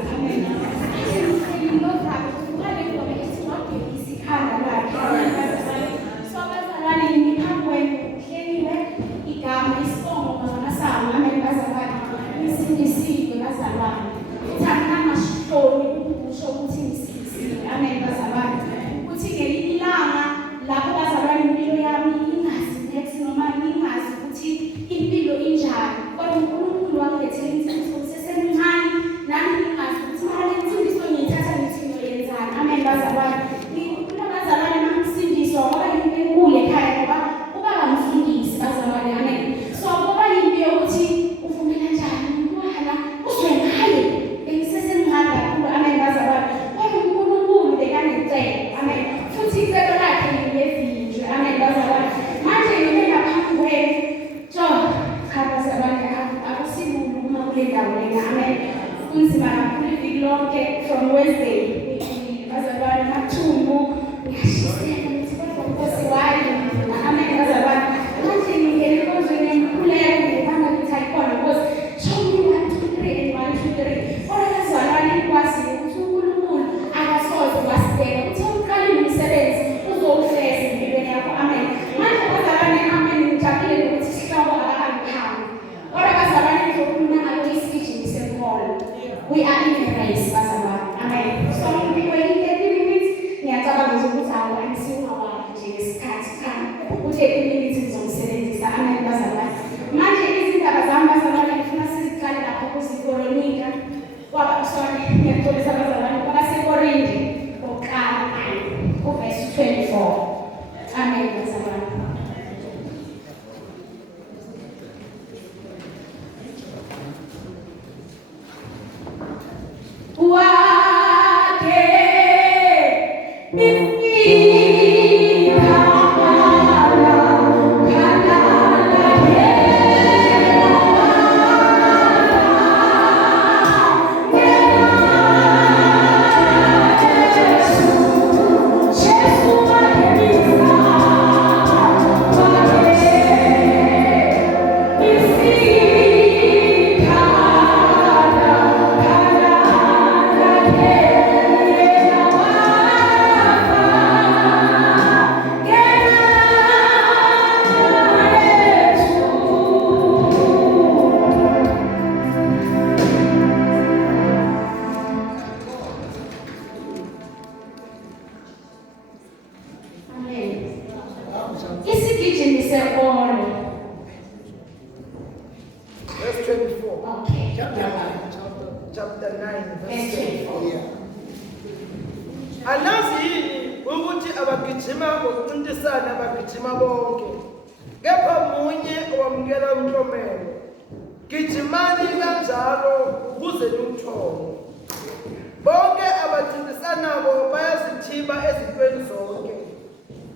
Amen. So bazalwane ngiphambi kwenu uhleliwe igama isibongo ngamasango amen bazalwane nisindisiwe bazalwane uthanda ngamashoni ukusho ukuthi nisindisiwe amen bazalwane ukuthi ngelinye ilanga lapho bazalwane impilo yami ingazi next noma ingazi ukuthi impilo injani kodwa uNkulunkulu wangilethela imfundiso kusesemncane nami ngingazi ukuthi manje imfundiso ngiyithatha ngithi ngiyenzani amen bazalwane bazalwane mamsindiswa ngoba into enkulu ekhaya ngoba ubaba mfundisi bazalwane amen so ngoba into yokuthi uvumela njani umntwana uzwe ngaye bengisesemncane kakhulu amen bazalwane kodwa uNkulunkulu bekanengicelo amen futhi icebo lakhe linevinjwe amen bazalwane manje ngibe ngaphambi kwenu so cha bazalwane akusilulu uma kule ndawo lena amen kunzima kakhulu iviki lonke from Wednesday bazalwane mathumbu We are in a race, bazalwane. Amen. So we wait 30 minutes. Ngiyacabanga ukuthi angisiwawala nje isikhathi khani. U30 minutes ngizomsebenzisa. Amen bazalwane. Manje izindaba zami bazalwane ngifuna siziqale lapho kuZikoronika. Ngiyatholisa bazalwane ngoba seKorinte oqala uverse 24. Amen bazalwane. Verse 24. Okay. Chapter 9, verse 24. Yeah. Anazi yini ukuthi abagijima ngokuncintisana bagijima bonke, kepha munye owamukela umklomelo. Gijimani kanjalo ukuze luthole. Bonke abancintisanako bayazithiba ezintweni zonke.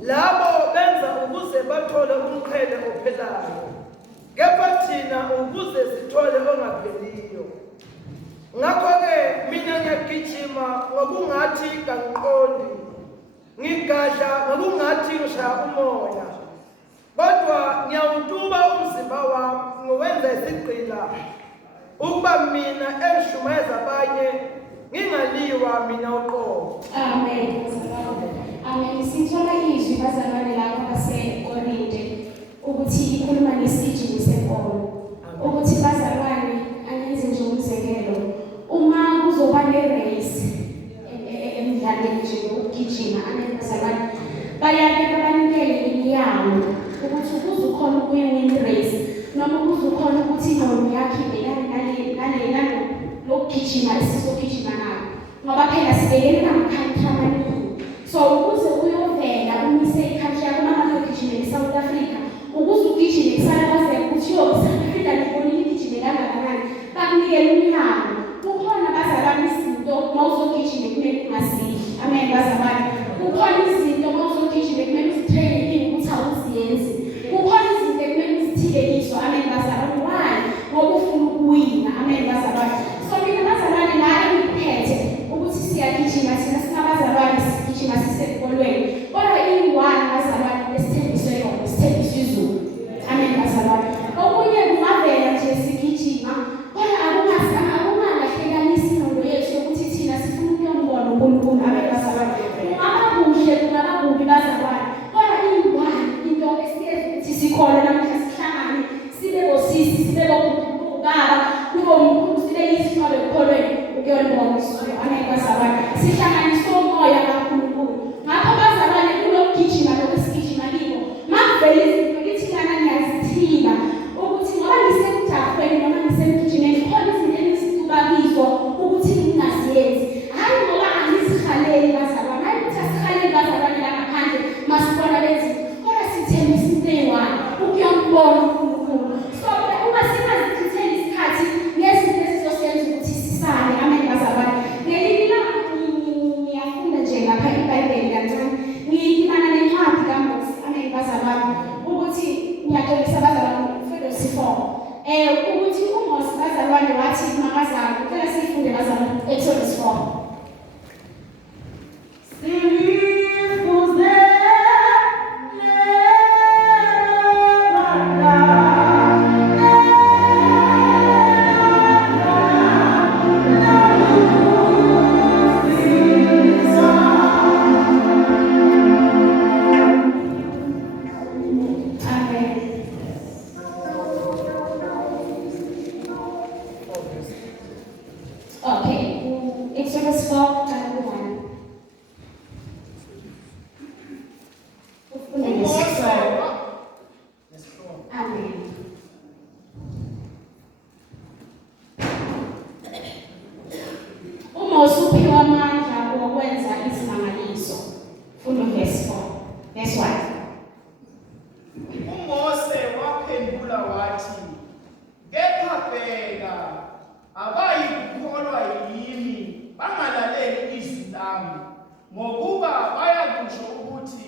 Labo benza ukuze bathole umqhele ophelayo. Kepha thina ukuze sithole ongapheliyo. Ngakho-ke mina ngiyagijima ngokungathi kangiqondi. Ngigadla ngokungathi ngishaya umoya. Kodwa ngiyawutuba umzimba wami ngowenza isigqila. Ukuba mina engishumeza abanye ngingaliwa mina uqobo. Amen. Amen. Sithola izwi bazalwane lapho baseKorinte ukuthi ikhuluma ngesijini senkolo. Ukuthi bazalwane angenze nje umzekelo. Uma kuzoba ne-race emidlalweni nje ukugijima bazalwane bayake babanikele imiyawo ukuthi ukuze ukhona ukuyiwin race noma ukuze ukhona ukuthi imoto yakho nale lokugijima esizogijima nalo ngoba phela sibekele nama-country amaningi so ukuze uyovela umise i-country yakho noma uyogijimela i-South Africa ukuze ugijime kusala kwazeka ukuthi South Africa ngibonile igijime kangakanani bakunikele umnyango kukhona bazalwane izinto mawuzogijima kumele ungasidli amen bazalwane kukhona izinto mawuzogijima kumele uzitrainele ukuthi awuziyenzi kukhona izinto kumele uzithibekiswa amen bazalwane why ngoba ufuna ukuwina amen bazalwane so mina bazalwane la engiphethe ukuthi siyagijima thina singabazalwane sigijima ngobaba kube umkhulu sibe yisifo ekholweni ukuyolibona isiko. Amen bazalwane. Sihlanganisa umoya kaNkulunkulu. Ngakho bazalwane kulokugijima lokusigijima kibo. Makuvela izinto kithi lana ngiyazithiba ukuthi ngoba ngisemjahweni noma ngisemgijimeni khona izinto engizituba kizo ukuthi ngingaziyenzi. Hayi ngoba angizihaleli bazalwane. Hayi ukuthi asihaleli bazalwane la ngaphandle masibona lezi. Kodwa sithembisa into eyi-one ukuyokubona uNkulunkulu. So uma singazichitheli isikhathi ngezinto ezizosenza ukuthi sisale. Amen bazalwane. Ngelinye ilanga ngiyafunda nje lapha eBhayibhelini kancane. Ngidibana nencwadi kaMose. Amen bazalwane. Ukuthi ngiyaxolisa bazalwane uFedosi 4. Ukuthi uMose bazalwane wathi makazalwe. Ngicela siyifunde bazalwane Exodus 4. Exodus 4, chapter 1. Amen. uMose uphiwa amandla okwenza izimangaliso. Funda verse 4. Verse 1. uMose waphendula wathi, kepha bheka, abayikukholwa yimi bangalaleli izwi lami, ngokuba bayakusho ukuthi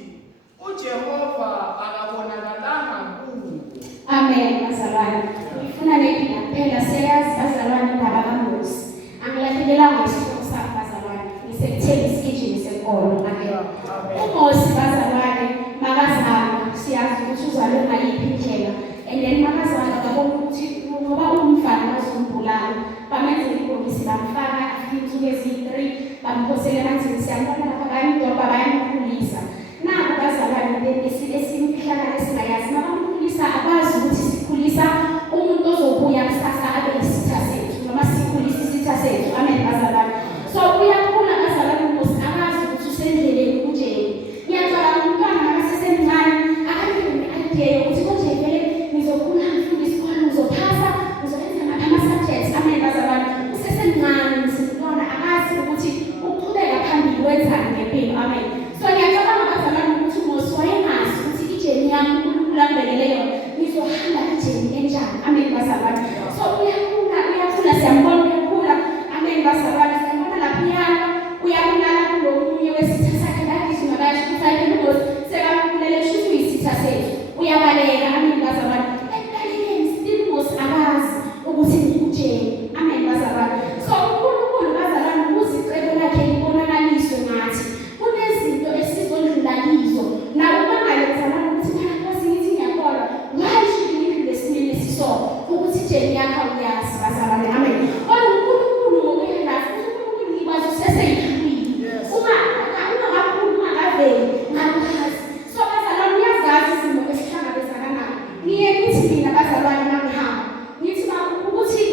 uJehova akabonakalanga kubo. Amen bazalwane. Ngifuna nephinda kuphela siyazi bazalwane indaba kaMose. Angilandelelanga isihloko sakhe bazalwane. Ngisekutheni isigijimi senkolo. Amen. uMose bazalwane makazalwa siyazi ukuthi uzalwe ngayiphi indlela. And then makazalwa babona ukuthi ngoba umfana wazombulala. Bamenzela ibhokisi bamfaka afike insuku ezi-3 bamphosela emanzini siyambona lapha bayamdoba bayamkhulisa. Naku bazalwane esimfihlakalo esingayazi mabamkhulisa akwazi ukuthi sikhulisa umuntu ozobuya kusasa abe isitha sethu noma sikhulisa isitha sethu. Amen bazalwane. So uyakhula bazalwane uMose akazi ukuthi usendleleni kunjeni. Ngiyacabanga umntwana makasesemncane akabe ne-idea ukuthi konje vele ngizokhula ngifunda isikole ngizophasa ngizoyenza ngapha ama-subjects. Amen bazalwane. Usesemncane ngisibona akazi ukuthi ukuqhubeka phambili wenzani ngempilo. Amen. So ngiyacabanga bazalwane ukuthi uMose wayengazi ukuthi ijeni yami uNkulunkulu ambekele yona ngizohamba ijeni enjani. Amen bazalwane. So uyakhula siyambona uyakhula. Amen bazalwane. Siyambona lapho uyabulala kulo munye wesitha sakhe bagijima bayasho ukuthi hayi uMose sekamkhulele kusho uyisitha sethu uyabaleka. Amen bazalwane. Ekubalekeni still uMose akazi ukuthi ujeni. Amen bazalwane. So uNkulunkulu bazalwane uzicebo lakhe libonakaliswe ngathi kunezinto esizondlula kizo. Nawe bangalenzana ukuthi phela Nkosi ngithi ngiyakholwa. Why should ngidlule esimeni esiso ukuthi ijeni yakho uyazi bazalwane. Amen. Kodwa uNkulunkulu ngokuyena futhi uNkulunkulu ngikwazi useseyihambile. Ungakakhuluma ngaveli ngakwazi. So bazalwane uyazazi izimo esihlangabezana nazo. Ngiye ngithi mina bazalwane nangihamba ngithi ukuthi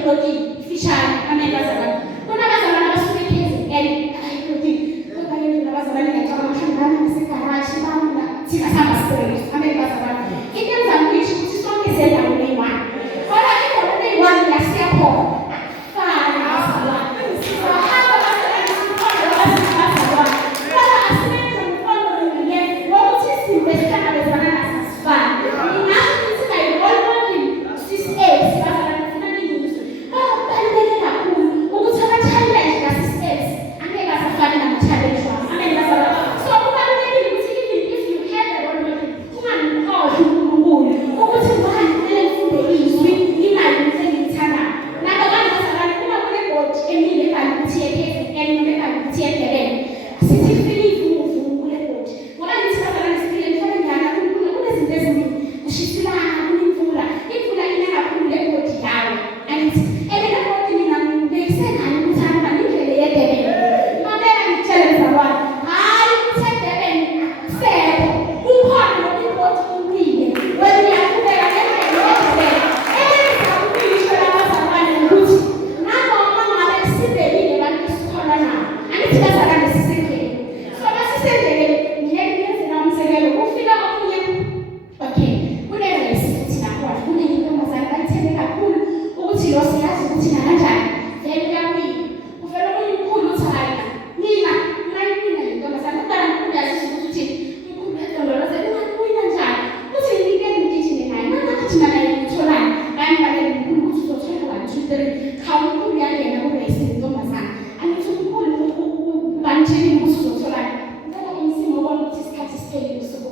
eProti ifishane ameni bazalwane kunabazalwane abasuke phezulu and eProti kodwa ke nabazalwane ngiyacabanga mhlawumbe ngasegaraji bamna thina sihamba straight ameni bazalwane into engizama ukuyisho ukuthi sonke sendaweni eyi-one kodwa endaweni eyi-one la siyakhona fana bazalwane sihamba bazalwane sikhona bazalwane kodwa asibenze ngomqondo omlile wokuthi izinto esihlangabezana nazo asifani ingasho ukuthi nayo role model sis-Abs bazalwane ufuna ningizwe kubaluleke kakhulu ukuthi ama-challenge ka-sis-Abs angeke asafani nama-challenge wami ameni bazalwane so kubalulekile ukuthi even if you have a role model ungamkhohlwa uNkulunkulu ukuthi why kumele ngifunde izwi imali engiyithandayo nabo abantu bazalwane uma kune-board emile ebhale ukuthi ye-KZN noma ebhale ukuthi ye-Durban sithi filivu umuvumu kule-board ngoba ngithi bazalwane siphile mhlawumbe njani kakhulu kunezinto eziningi kushisilana kunemvula imvula ina kakhulu le-board yawo angithi le-board mina ngibekise ngani ukuthi hamba indlela ye-Durban mamela ngikutshele mzalwane hhayi ukuthi e-Durban akusekho kukhona lokhu i-board iwile wena uyaqhubeka ngendlela ye-Durban engenzakuyisho labazalwane ukuthi nanoma ngabe sibhekile abantu esikhona nabo angithi bazalwane sisendleleni so basisendleleni ngiyenzela umzekelo kufika omunye okay kune-race futhi nakhona kunenye intombazane bayithembe kakhulu ukuthi lo siyazi ukuthi nakanjani vele uyawina uvele omunye umkhulu uthi hayi mina ngayimina le ntombazane ukubana mkhulu yazisho ukuthi umkhulu uyadondolozela ungayimina njani uthi ngike ngigijime naye nangagijima naye ngitholani bayimbalele umkhulu ukuthi uzothola 1 2 3 khawu umkhulu uyangena ku-race le ntombazane angithi umkhulu banitshelile ukuthi uzotholani ngicela umsimo ubone ukuthi isikhathi siphelile usuku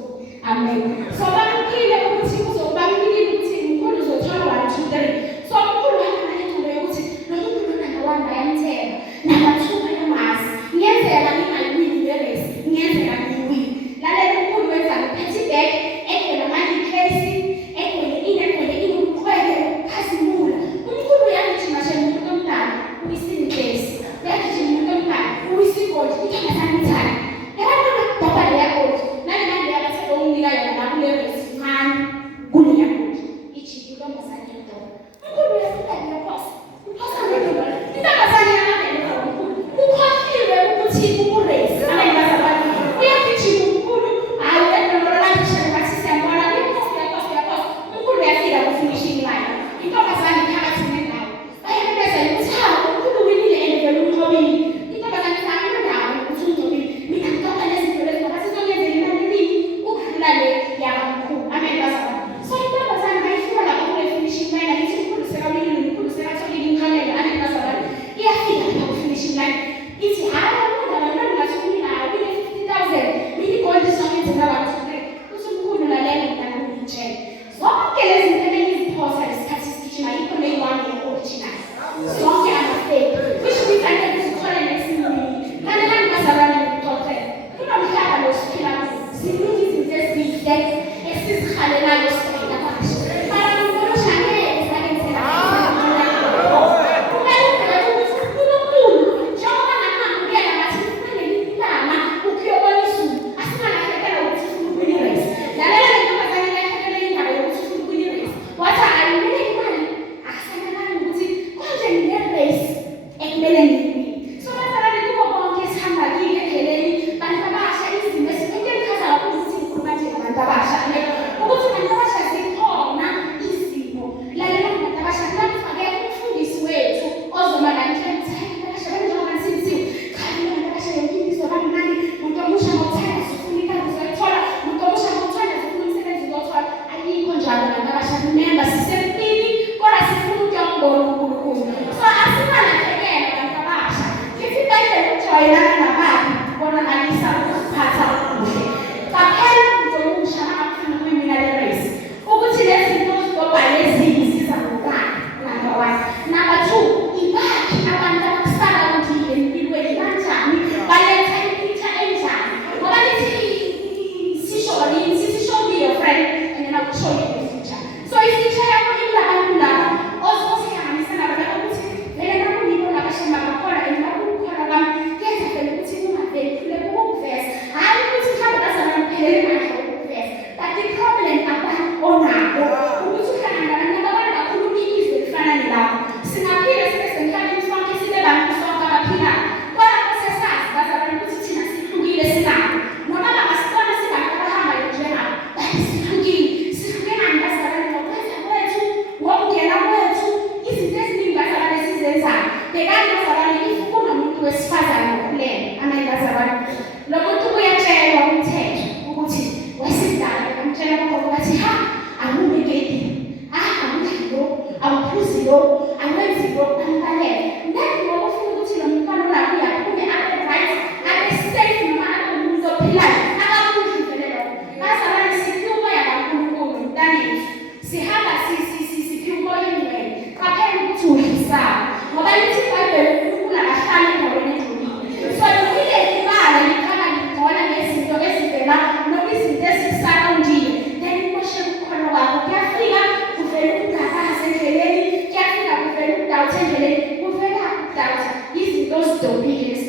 amen so balukile ukuthi balulekile ukuthi umkhulu uzothola 1 2 3 so umkhulu uhamba nalengxolo yokuthi nomkhulu nangawani bayamthemba nabathuka yamazi ngenzeka ngingayiwini le-race ngenzeka ngiyiwini lalela umkhulu wenzani uphethe ibhege egcwele ama-necklace egcwele ubuqhwele ukhazimula umkhulu uyagijima nje umuntu omdala uyisiniclace uyagijima umuntu omdala uyisigodi intombazane ithani ebantwana kudaba leyagodi nalemali yabathe omnika yona nakule-race ncane kuleyagodi ijike intombazane yodwa umkhulu uyafika ngiyaphosa uphosa ngendlela intombazane yamabele omkhulu ukhohliwe ukuthi uku-race ameni bazalwane uyagijima umkhulu hayi uyadondolola ngishele bathi siyambona uyaphosa umkhulu uyafika ku-finishing line intombazane phakathi nendawo bayambezela ukuthi hawu umkhulu winile and vele umnqobile intombazane ithi anginandawo ukuthi ungcobile mina ngitoka nezinto lezi ngoba sizongenzela imali eningi ukudlula le yakamkhulu ameni bazalwane so intombazane bayifika lapho kule-finishing line angithi umkhulu sekawinile umkhulu sekatholile imfanelo ameni bazalwane iyafika lapha ku-finishing line ithi hayi abantwana ngingathini nayo wine 50,000 mina igoldi sizongenzela 1 2 3 uthi umkhulu lalela mntana ngiyitshela zonke lezi zinto ebengiziphosa lesikhathi sigijima yikho leyi-one ye-original zonke ama-fake which means angeke zikhona nesimini kanelani bazalwane ngikuxoxela kunomhlaba lo siphila kuwo ziningi izinto ezihle esizihalelayo siphila kahle mara ngibonusha angeke zakenzela kubalulekile ukuthi uNkulunkulu njengoba ngamamukela bathi kufanele ilanga ukuyobona izulu asingalahlekelwa ukuthi ufuna ukwina i-race lalela le ntombazane lahlekele indaba yokuthi ufuna ukwina i-race wathi ayimele imali akusanelani ukuthi konje ngine-race osidophile